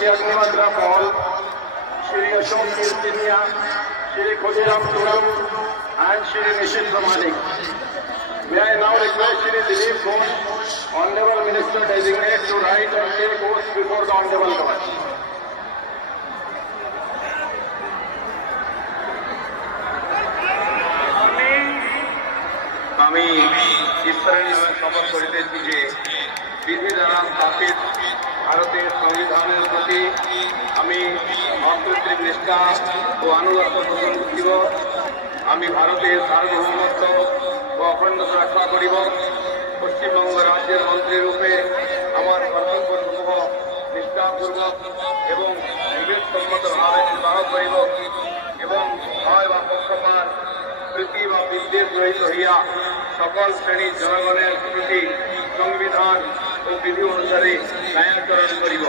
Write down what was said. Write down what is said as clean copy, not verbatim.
Shrimati Agnihotra Paul, Shri Ashok Kirtinia, Shri Khudiram Turam, and Shri Nishindra Malik. May I now request Shri Dilip Ghosh, Honorable Minister Designate, to write and take oath before the Honorable Governor. আমি ঈশ্বরের নামে শপথ করিতেছি যে বিধি দ্বারা স্থাপিত ভারতের সংবিধানের প্রতি আমি অকৃত্রিম নিষ্ঠা ও আনুগত্য পোষণ করিব। আমি ভারতের সার্বভৌমত্ব ও অখণ্ডতা রক্ষা করিব। পশ্চিমবঙ্গ রাজ্যের মন্ত্রীরূপে আমার কর্তব্যসমূহ নিষ্ঠাপূর্বক এবং বিবেকসম্মতভাবে নির্বাহ করিব এবং ভয় বা পক্ষপাত প্রীতি বা বিদ্বেষ রহিত হইয়া সকল শ্রেণীর জনগণের প্রতি সংবিধান ও বিধি অনুসারে ন্যায়াচরণ করিব।